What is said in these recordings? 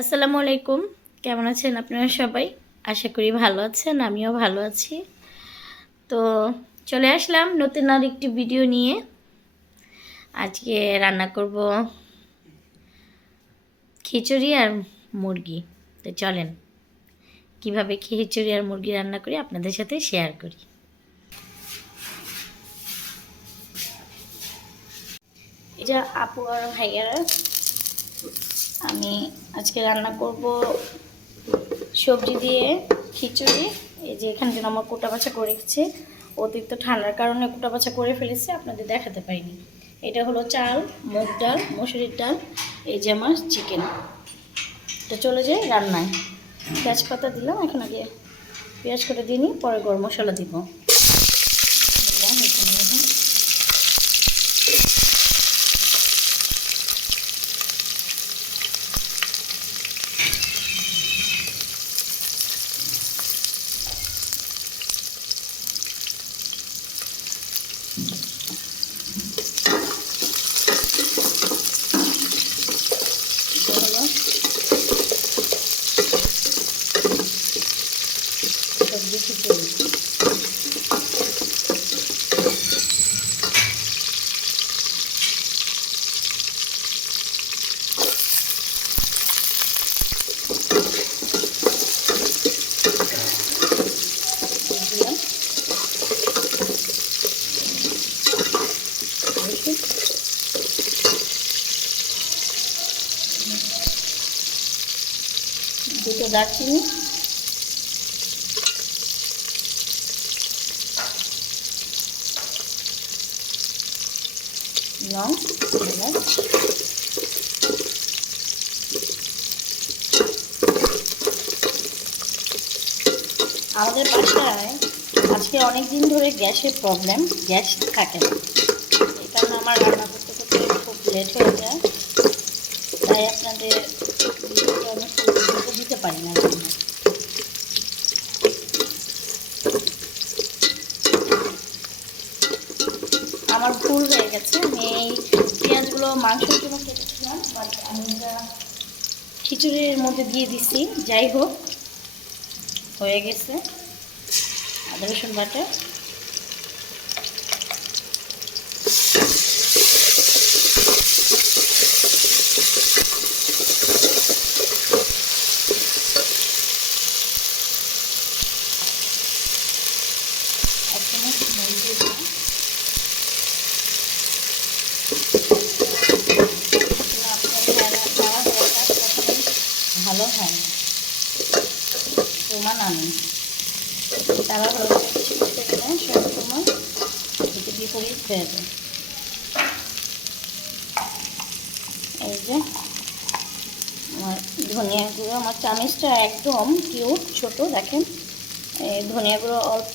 আসসালামু আলাইকুম। কেমন আছেন আপনারা সবাই? আশা করি ভালো আছেন, আমিও ভালো আছি। তো চলে আসলাম নতুন আর একটি ভিডিও নিয়ে। আজকে রান্না করব খিচুড়ি আর মুরগি। তো চলেন কিভাবে খিচুড়ি আর মুরগি রান্না করি আপনাদের সাথে শেয়ার করি। এটা আপু আর ভাইয়ারা, আমি আজকে রান্না করব সবজি দিয়ে খিচুড়ি। এই যে এখানে যেন আমার কোটা বাছা করে রেখেছি, অতিরিক্ত ঠান্ডার কারণে কোটা বাছা করে ফেলেছি, আপনাদের দেখাতে পারিনি। এটা হলো চাল, মুগ ডাল, মসুরির ডাল, এই যে আমার চিকেন। তো চলে যাই রান্নায়। তেজপাতা দিলাম, এখন আগে পেঁয়াজ করে দিই, পরে গরম মশলা দিব। সবজি খিচুড়ি দিলাম, দুটো দারচিনি, লং, এলাচ, আমাদের বাসায় আজকে অনেক দিন ধরে গ্যাসের প্রবলেম, গ্যাস থাকে না। এই কারণে আমার রান্না করতে করতে খুব লেট হয়ে যায়, তাই আপনাদের আমি ফুলকপি দিতে পারি না রান্না। আমার ভুল হয়ে গেছে, আমি এই পেঁয়াজগুলো মাংসের জন্য কেটেছিলাম, বাট আমি এটা খিচুড়ির মধ্যে দিয়ে দিছি। যাই হোক, হয়ে গেছে। আদা রসুন বাটা, এক চামচ মরিচের গুঁড়ো, ভালো হয় না, প্রমাণ আনেন। তারা ভালো কিছু করতে গেলে সবসময় এটি বিপরীত হয়ে যায়। এই যে আমার ধনিয়া গুঁড়ো, আমার চামচটা একদম কিউট ছোট, দেখেন। এই ধনিয়া গুঁড়ো অল্প,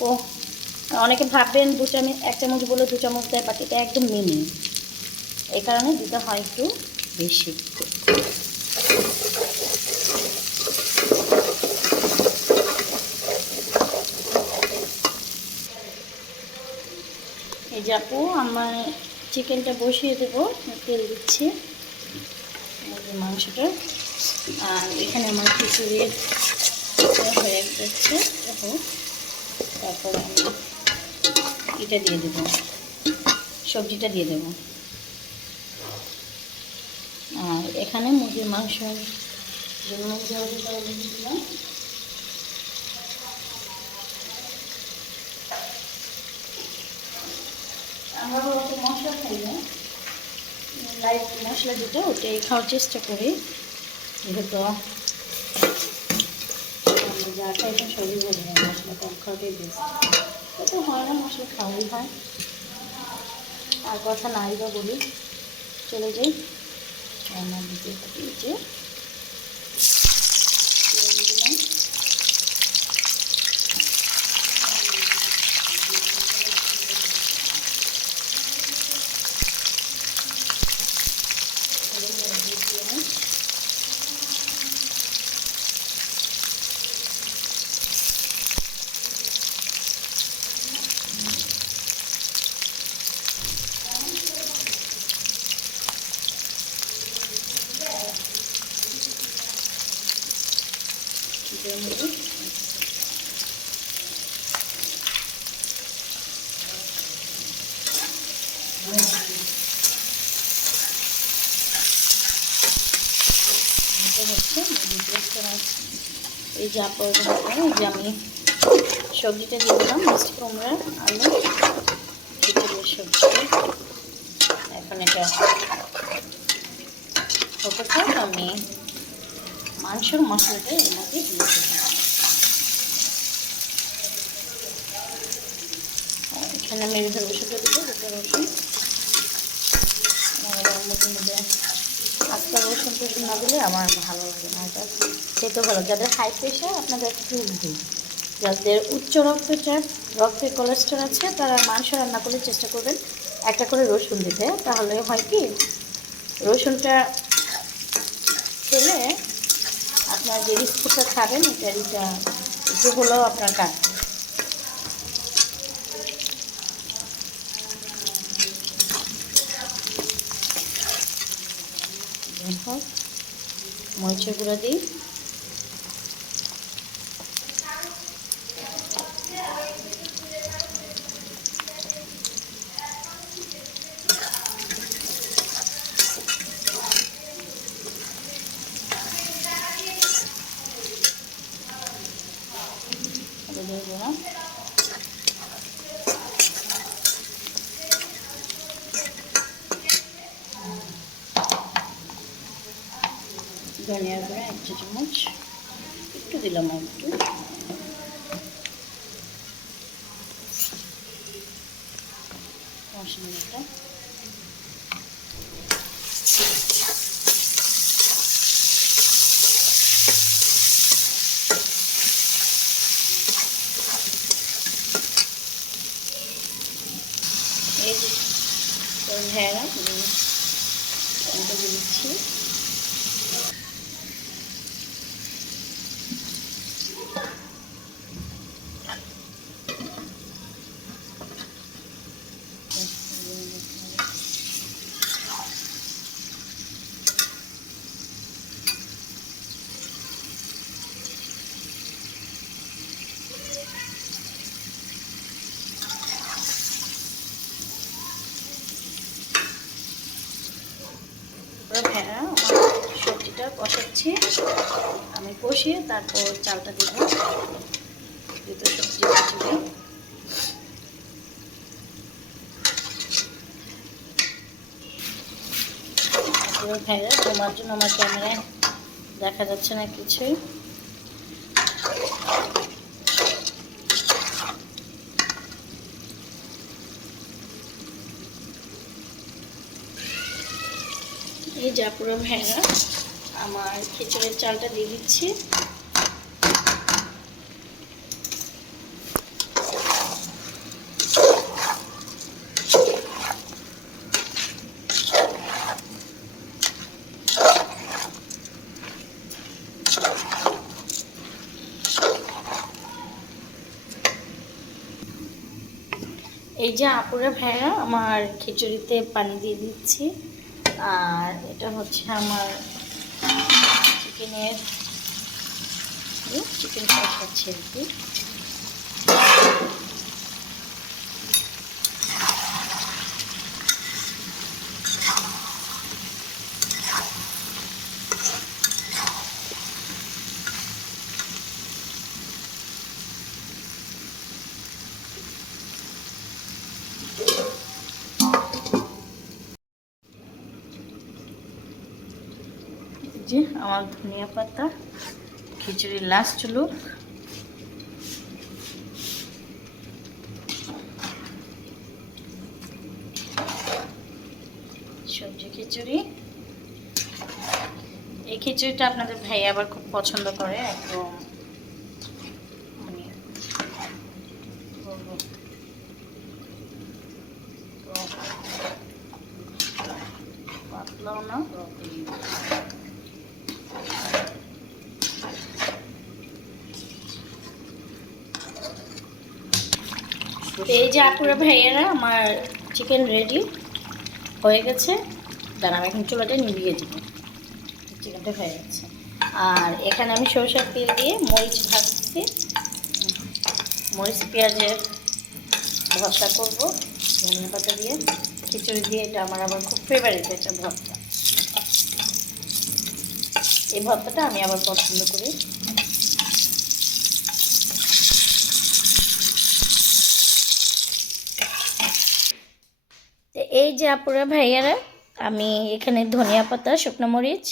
অনেকে ভাববেন 2 চামচ, 1 চামচ বলে 2 চামচ দেয়, বাট এটা একদম মিনি, এই কারণে দিতে হয় একটু বেশি। এই যে আপু, আমার চিকেনটা বসিয়ে দেবো, তেল দিচ্ছি, মাংসটা। আর এখানে আমার খিচুড়ির হয়ে যাচ্ছে, তারপরে আমি এটা দিয়ে দেবো, সবজিটা দিয়ে দেবো। আর এখানে মুরগির মাংসের জন্য দিলাম। আমরা অত মশলা খাই না, লাইট মশলা যেটা ওটাই খাওয়ার চেষ্টা করি, যেহেতু আমরা যা খাই এটা সবই বোঝে না, মশলা কম খাওয়াটাই বেশি। তো হয় না, মশলা খাওয়াই হয়। আর কথা নাই বা বলি, চলে যাই রান্নার দিকে। যে দিলাম, জিরে মরিচ, হচ্ছে এই যে যে আমি সবজিটা দিয়ে দিলাম মিষ্টি কুমড়া আলু খিচুড়ির সবজি। এখন এটা হতে থাক, আমি মাংসের মশলাটা এর মধ্যে দিয়ে দিলাম। এখানে আমি রসুনটা দেবো, রসুন মধ্যে আজকাল রসুন টসুন না দিলে আমার ভালো লাগে না, এটা খেতে ভালো। যাদের হাই প্রেশার আপনাদের একটু দিই, যাদের উচ্চ রক্তচাপ রক্তে কোলেস্ট্রল আছে তারা মাংস রান্না করলে চেষ্টা করবেন একটা করে রসুন দিতে। তাহলে হয় কি, রসুনটা খেলে আপনার যে বিস্কুটটা খাবেন এটা একটু হলেও আপনার কাটবে। মরিচের গুঁড়া দিই, ধনিয়ার গুঁড়া 1 চা চামচ, একটু দিলাম, একটু মশলাটা এই যে ভেড়া দিচ্ছি। ভেড়া আমার সবজিটা কষাচ্ছি, আমি কষিয়ে তারপর চালটা দেবো। যেহেতু সবজি কষিয়ে পুরো ভেড়া তোমার জন্য আমার ক্যামেরায় দেখা যাচ্ছে না কিছুই। এই যা পুরো ভেড়া আমার খিচুড়ির চালটা দিয়ে দিচ্ছি। এই যে আপুরা ভেড়া আমার খিচুড়িতে পানি দিয়ে দিচ্ছি। আর এটা হচ্ছে আমার চিকেন কষাচ্ছি আর কি। যে আমার ধনিয়া পাতা খিচুড়ির লাস্ট লুক। সবজি খিচুড়ি, এই খিচুড়িটা আপনাদের ভাই আবার খুব পছন্দ করে, একদম পাতলাও না। এই যে আপুরা ভাইয়েরা আমার চিকেন রেডি হয়ে গেছে, দাঁড়ান এখন চুলাটা নিভিয়ে দিব, চিকেনটা হয়ে গেছে। আর এখানে আমি সরষের তেল দিয়ে মরিচ ভাজছি, মরিচ পেঁয়াজের ভর্তা করব ধনিয়া পাতা দিয়ে, খিচুড়ি দিয়ে। এটা আমার আবার খুব ফেভারিট একটা ভর্তা। এই ভর্তাটা আমি আবার পছন্দ করি। এই যে আপুরা ভাইয়ারা, আমি এখানে ধনিয়া পাতা, শুকনো মরিচ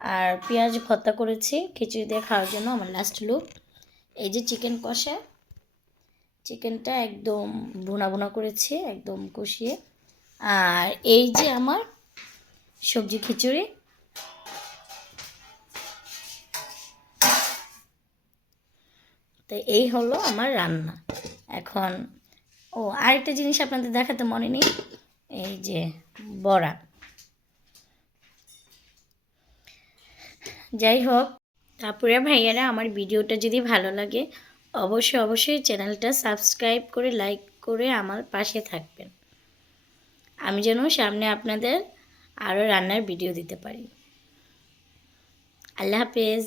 আর পেঁয়াজ ভর্তা করেছি খিচুড়ি দিয়ে খাওয়ার জন্য। আমার লাস্ট লুক। এই যে চিকেন কষা, চিকেনটা একদম ভুনা ভুনা করেছি, একদম কষিয়ে। আর এই যে আমার সবজি খিচুড়ি। তো এই হলো আমার রান্না। এখন আরেকটা জিনিস আপনাদের দেখাতে মনে নেই, এই যে বড়া। যাই হোক, তারপরে ভাইয়ারা, আমার ভিডিওটা যদি ভালো লাগে অবশ্যই চ্যানেলটা সাবস্ক্রাইব করে লাইক করে আমার পাশে থাকবেন, আমি যেন সামনে আপনাদের আরও রান্নার ভিডিও দিতে পারি। আল্লাহ হাফেজ।